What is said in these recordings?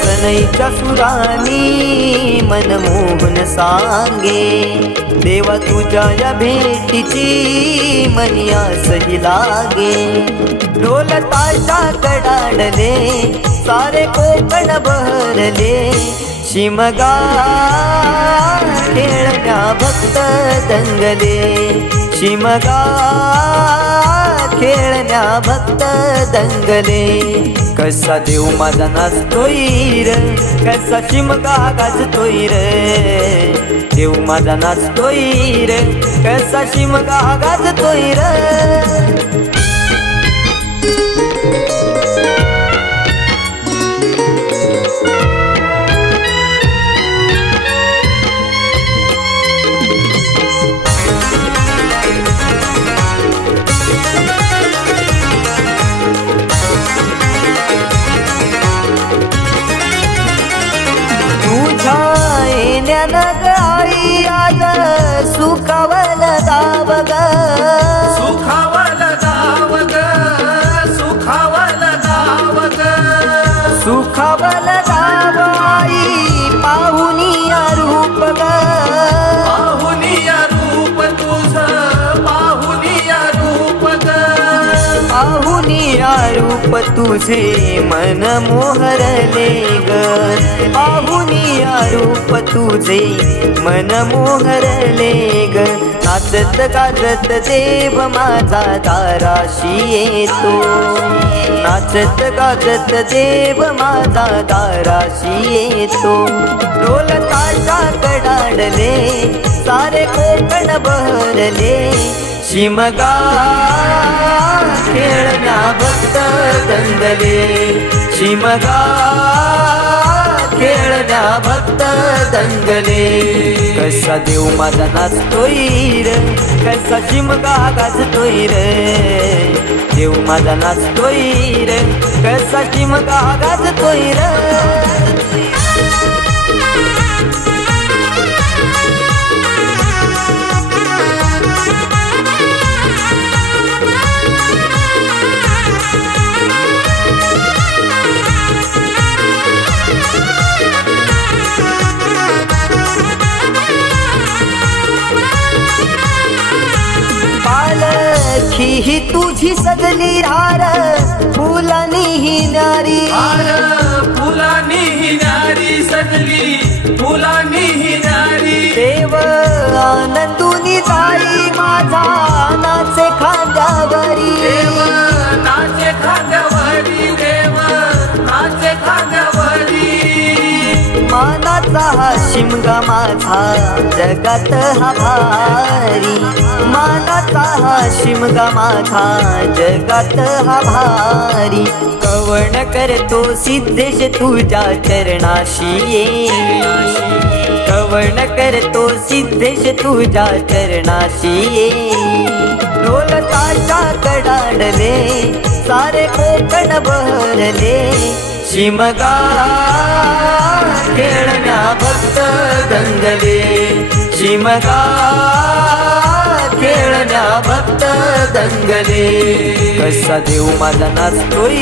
सनईच्या सुरानी मनमोहन सांगे, देवा तुझ्या या भेटीची मनी आसही लागे। ढोल ताशा कडाडले सारे कोकण बहरले, शिमगा खेळण्या भक्त दंगले, शिमगा खेळण्या भक्त दंगले। कसा देव माझा नाचतोय र, कसा शिमगा गाजतोय र, देव माझा नाचतोय र, कसा शिमगा गाजतोय र। आई आज सुखावल दाव ग, सुखावल दाव ग, सुखावल दाव ग, सुखावल दाव आई पाहुनिया रूप ग, पाहुनिया रूप तुझ, पाहुनिया रूप ग, पाहुनिया रूप तुझे मन मोहरले ग, पाहुनिया रूप तुझे मन मोहरले ग। नाचत गाजत देव माझा दाराशी येतो, नाचत गाजत देव माझा दाराशी येतो। ढोल ताशा कडाडले सारे कोकण बहरले, शिमगा खेळण्या भक्त दंगले, शिमगा खेळण्या भक्त दंगले। कसा देव माझा नाचतोय र, कसा शिमगा गाजतोय र, देव माझा नाचतोय र, कसा शिमगा गाजतोय र। ही तुझी सजली हार फुलानी ही नारी, हार फुलानी ही नारी सजली, फुलानी ही नारी। देव आनंदुनी जाई माझा नाचे खांद्यावरी, देव नाचे खांद्यावरी, देव नाचे खांद्यावरी। मानाचा हा शिमगा माझा जगात हा भारी, मानाचा हा शिमगा माझा जगात हा भारी। कवण करतो सिद्धेश तुझ्या चरणाशी ये, कवण करतो सिद्धेश तुझ्या चरणाशी ये। ढोल ताशा कडाडले सारे कोकण बहरले, शिमगा खेळण्या भक्त दंगले, शिमगा खेळण्या भक्त दंगले। कसा देव माझा नाचतोय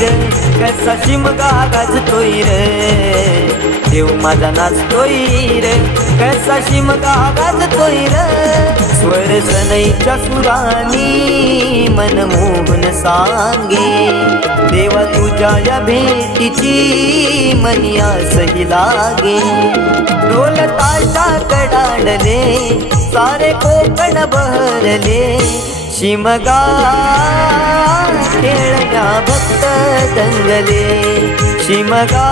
रे, कसा शिमगा गाजतोय रे, देव माझा नाचतोय रे, कसा शिमगा गाजतोय रे. स्वर सनईच्या सुरानी मनमोहन सांगे, देवा तुझ्या या भेटीची मनी आसही लागे. ढोल ताशा कडाडले सारे कोकण बहरले, शिमगा खेळण्या भक्त दंगले, शिमगा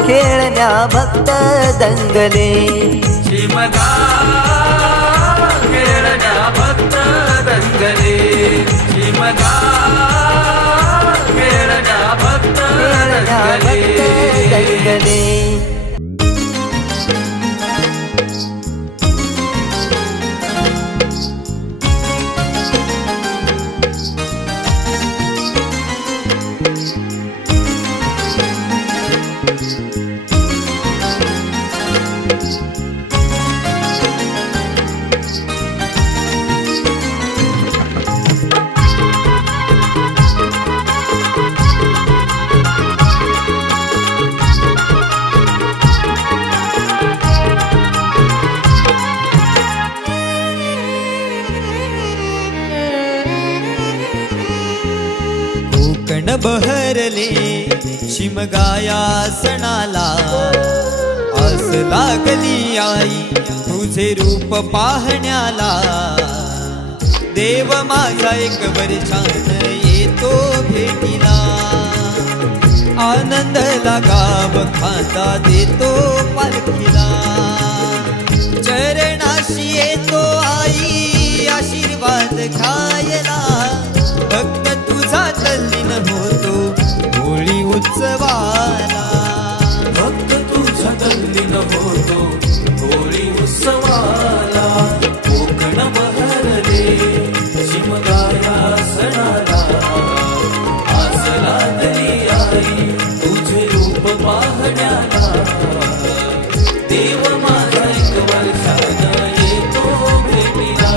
खेळण्या भक्त दंगले, शिमगा खेळण्या भक्त दंगले, शिमगा खेळण्या भक्त दंगले. कोकण बहरले शिमगाया सणाला, आस लागली आई तुझे रूप पाहण्याला. देव माझा एक वर्षान येतो भेटीला, आनंद लागाव खांदा देतो पालखीला. चरणाशी येतो आई आशीर्वाद खायला, भक्त तुझा तल्लीन होतो होळी उत्सवाला, भक्त तुझा तल्लीन होतो होळी उत्सवाला. कोकण बहरले शिमगाया सणाला, आस लागली आई तुझे रूप पाहण्याला. देव माझा एक वर्षानं येतो भेटीला,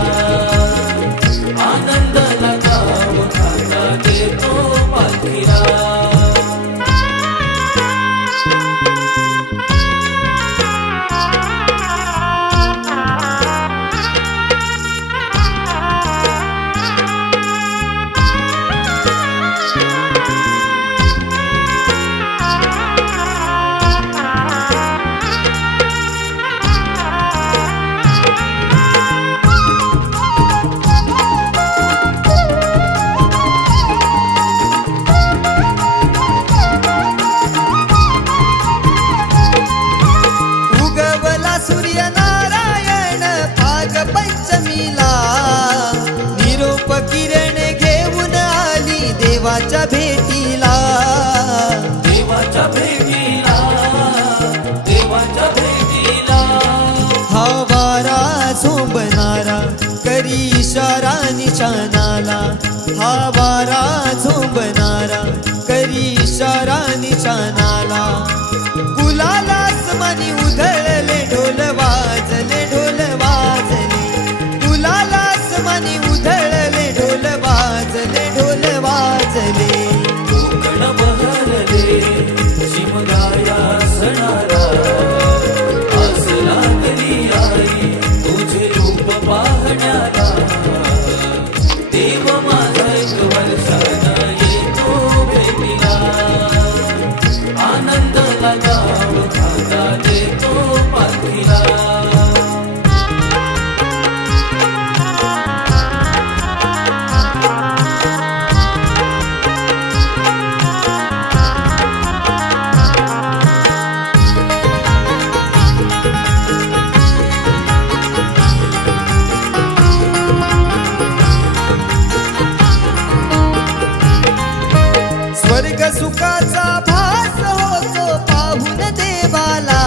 आनंद लगाव खांदा देतो पालखीला. सूर्यनारायण भाग पंचमीला, निरोप किरण घेऊन आली देवाच्या भेटीला, देवाच्या भेटीला, देवाच्या भेटीला. हा वारा झोंबणारा करी इशारा निशाणाला, हा वारा झोंबणारा करी इशारा निशाणाला. गुलालास मनी उधळले ढोल वाजले, ढोल वाजले, गुलालास मनी उधळले ढोल वाजले, ढोल वाजले. कोकण बहरले शिमगाया सणाला, आस लागली आई तुझे रूप पाहण्याला. देव माझा एक वर्षानं येतो भेटीला, आनंद लगाव खांदा देतो पालखीला. स्वर्ग सुखाचा भास होतो पाहून देवाला,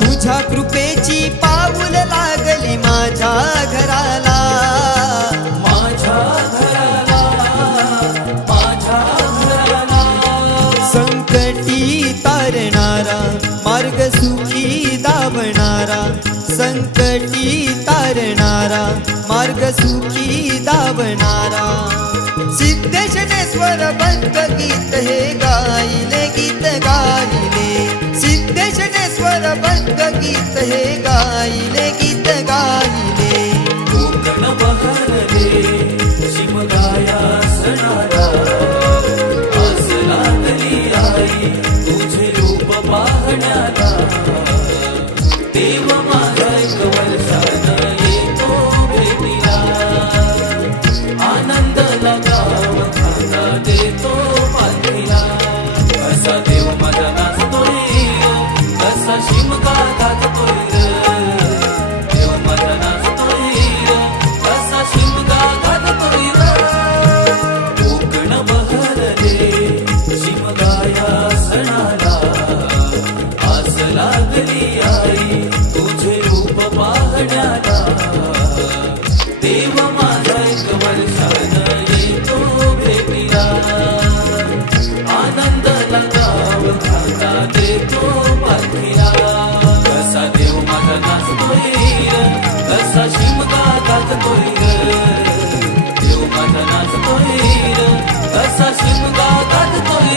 तुझ्या कृपेची पाऊल लागली माझ्या घराला, माझ्या घराला, माझ्या घराला. संकटी तारणारा मार्ग सुखी दावणारा, संकटी संकटी तारणारा मार्ग सुखी धावणारा सिद्धेशनेश्वर बंद गीत हे गायले गीत गायले सिद्धेशनेश्वर बंद गीत हे गायले गीत गायले कोकण बहरले शिमगाया सणारा आस लागली आई तुझे रूप पाहण्याला देव माझा एक वर्षानं येतो भेटीला आनंद लगाव खांदा देतो पाठीला असा देव माझा नाचतोय कसा शिमगा गाजतोय देव माझा नाचतोय कसा शिमगा गाजतोय कोकण बहरले शिमगाया सणाला आस लागली आई तुझे रूप पाहण्याला देव माझा एक वर्षानं येतो भेटीला आनंद लगाव खांदा देतो पाठीला कसा देव माझा नाचतोय कसा शिमगा गाजतोय देव माझा नाचतोय कसा शिमगा गाजतोय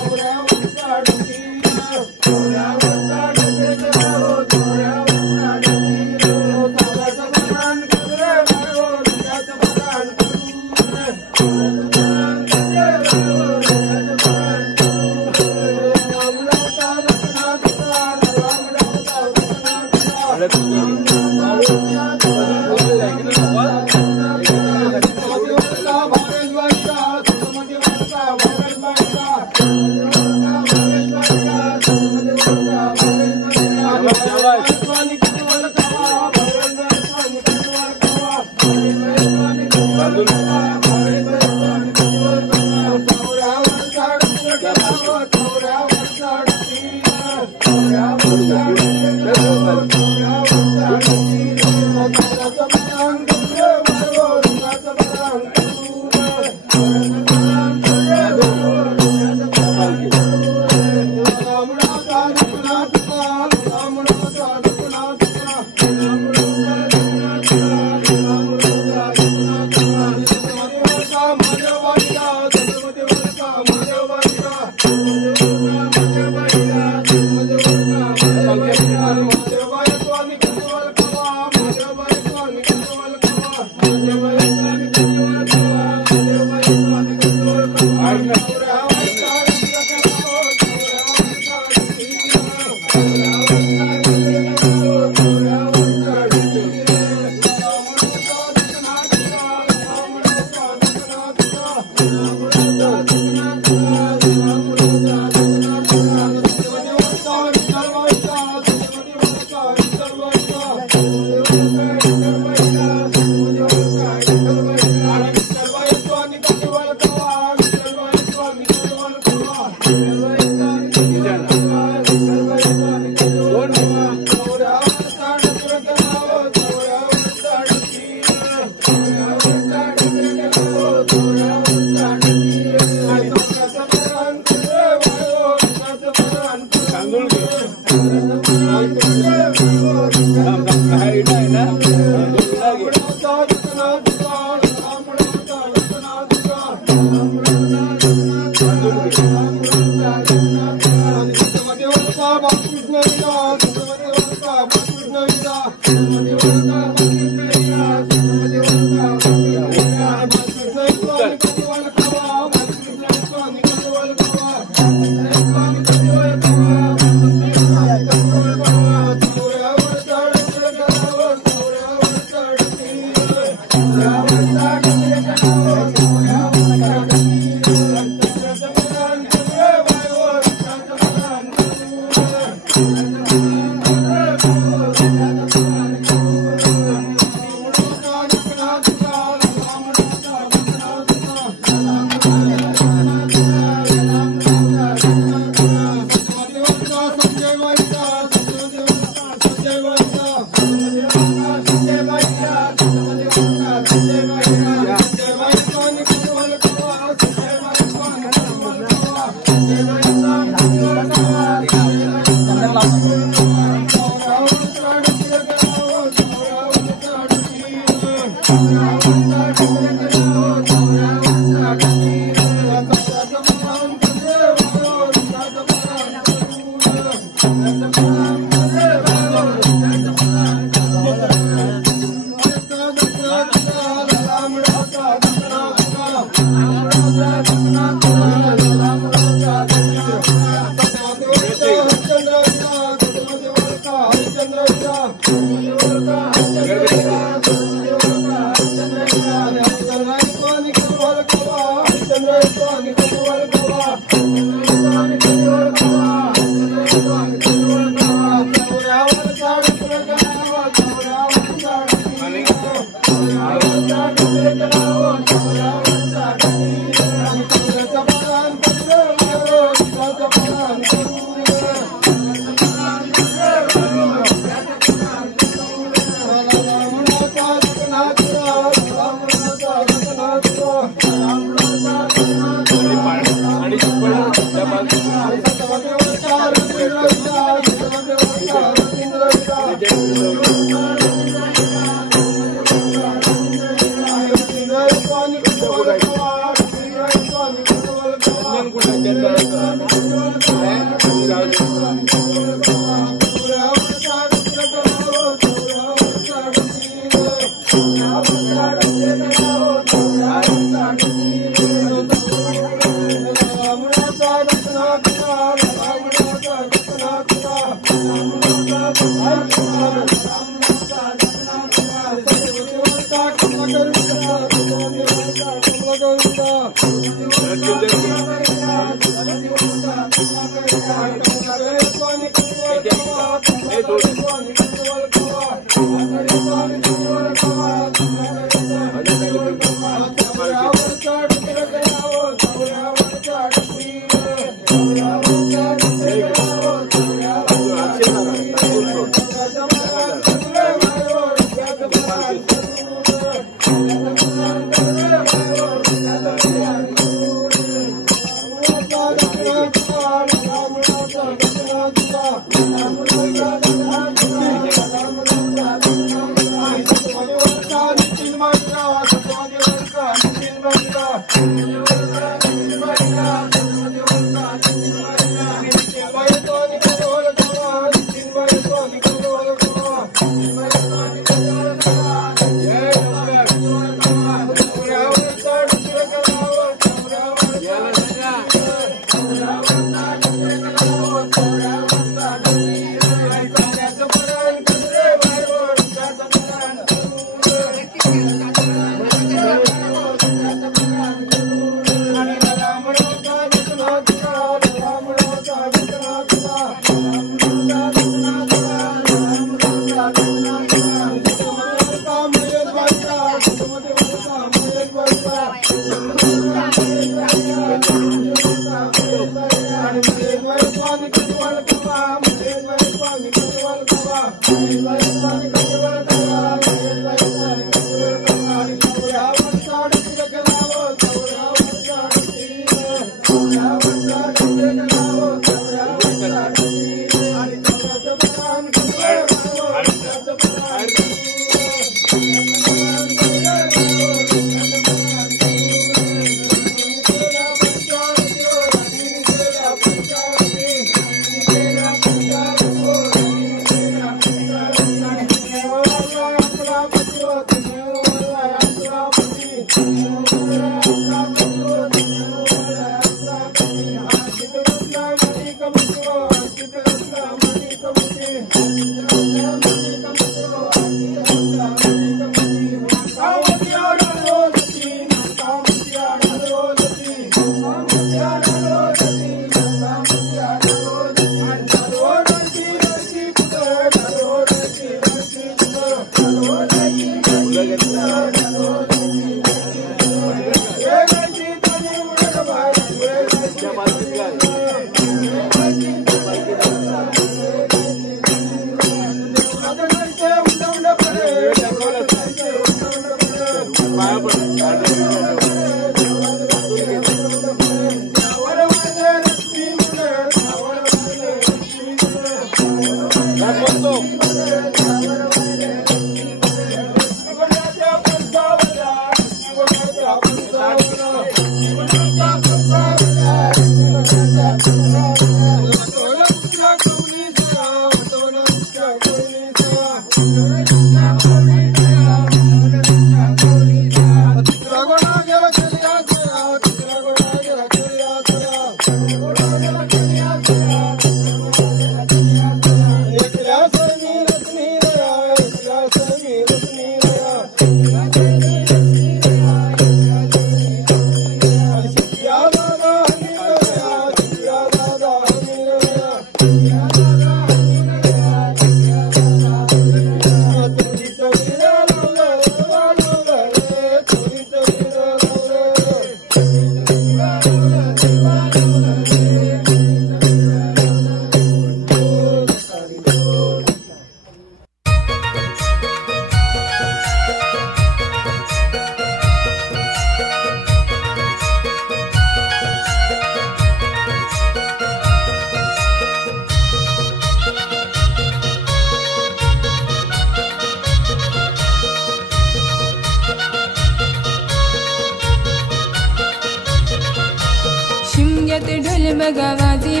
बघा वाजे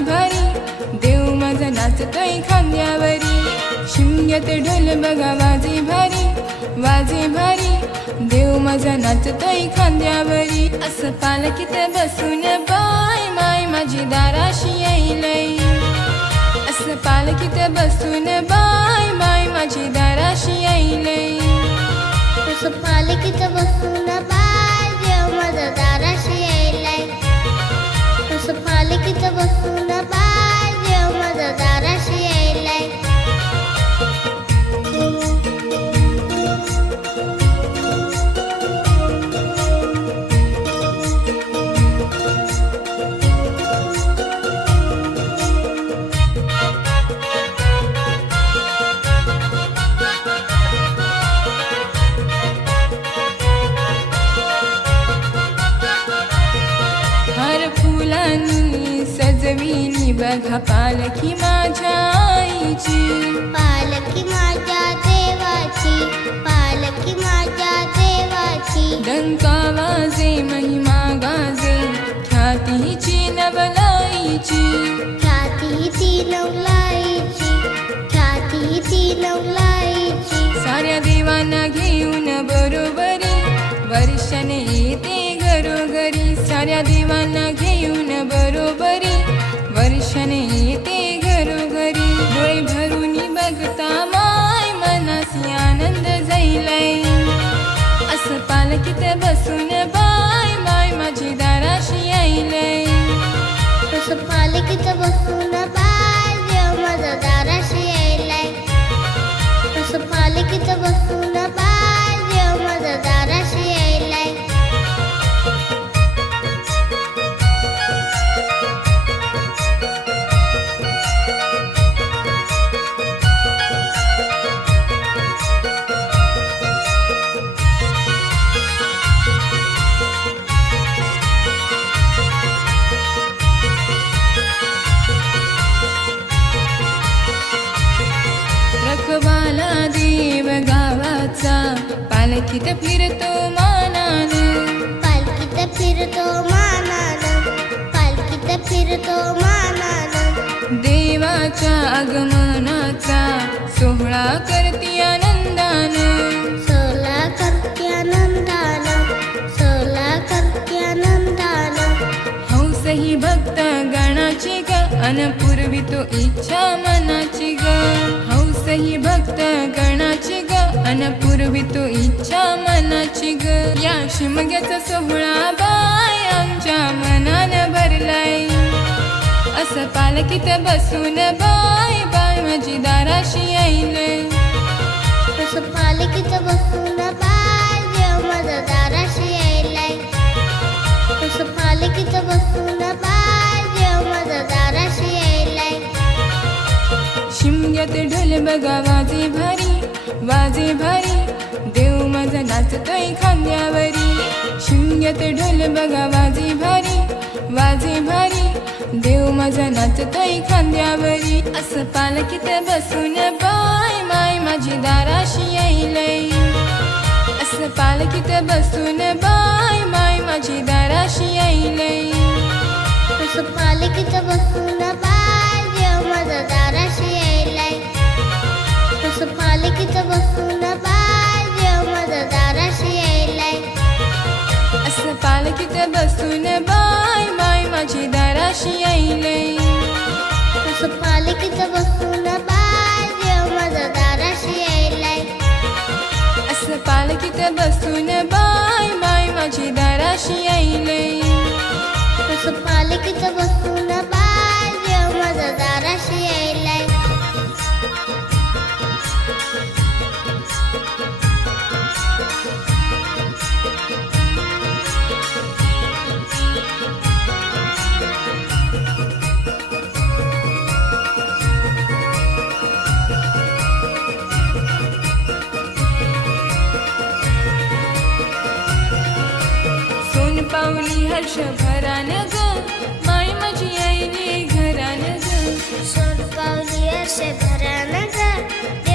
भारी देव माझा नाचतोय खांद्यावरी. शिमग्यात ढोल बघा वाजे भारी देव माझा नाचतोय खांद्यावरी. असं पालखीत बसून बाय माय माझी दाराशी येईलय. असं पालखीत बसून बाय माय माझी दाराशी येईलय. असं पालखीत बसून बाय देव माझा दाराशी येईलय. असं पालखीत बसून बाय देव माझा दाराशी येईलय. सजविली बघा पालखी माझ्या आईची. पालखी माझ्या देवाची, पालखी माझ्या देवाची. डंका वाजे महिमा गाजे ख्यातीची नवलाईची. ख्याती ती नवलाईची, ख्याती ती नवलाईची. साऱ्या देवांना घेऊन बरोबरी वर्षाने येते घरोघरी. साऱ्या देवांना घेऊन बरोबरी वर्षाने येते घरोघरी. डोळे भरून बघता माय मनासी आनंद जाईलाय. असं पालखीत बसून बाय माय माझी दाराशी यायलय. असं पालखीत बसून बाय देव माझा दाराशी यायलाय. असं पालखीत बसून बाय देव माझा दाराशी यायलाय. रखवाला देव गावाचा पालखीत फिरतो मानान. पालखीत फिरतो मानान, पालखीत फिरतो मानान. देवाच्या आगमनाचा सोहळा करती आनंदान. सोला करते आनंदान, सोला करते आनंदान. हौस ही भक्त गणाची ग अन पूर्वी तो इच्छा मनाची ग. हौस ही भक्त गणाची ग अन पूर्वी तो इच्छा मनाची ग. या शिमग्याचा सोहळा बाय आमच्या मनान भरलाय. असं पालखीत बसून बाय बाय माझी दाराशी यायलय. असं पालखीत बसून बाय देव माझा दाराशी यायलाय. असं पालखीत बसून बाय देव माझा दाराशी यायलाय. शिमग्यात ढोल बघा वाजे भारी देव माझा डोक्यात ढोल बघा वाजे भारी, वाजे भारी, देव माझा नाचतोय खांद्यावरी. असं पालखीत बसून बाय माय माझी दाराशी येईलय. असं पालखीत बसून बाय माय माझी दाराशी येईलय. असं पालखीत बसून बाय देव माझा दाराशी येईलय. असं पालखीत बसून बाय देव माझा दाराशी येईलय. असं पालखीत बसून बाय माय माझी दाराशी येईलय. असं पालखीत बसून बाय देव माझा दाराशी येईलय. असं पालखीत बसून बाय माय माझी दाराशी येईलय. असं पालखीत बसून बाय देव माझा दाराशी येईलय. पावली हर्ष भरान ग माय माझी आईने घरान ग. सोन पावली हर्ष भरान ग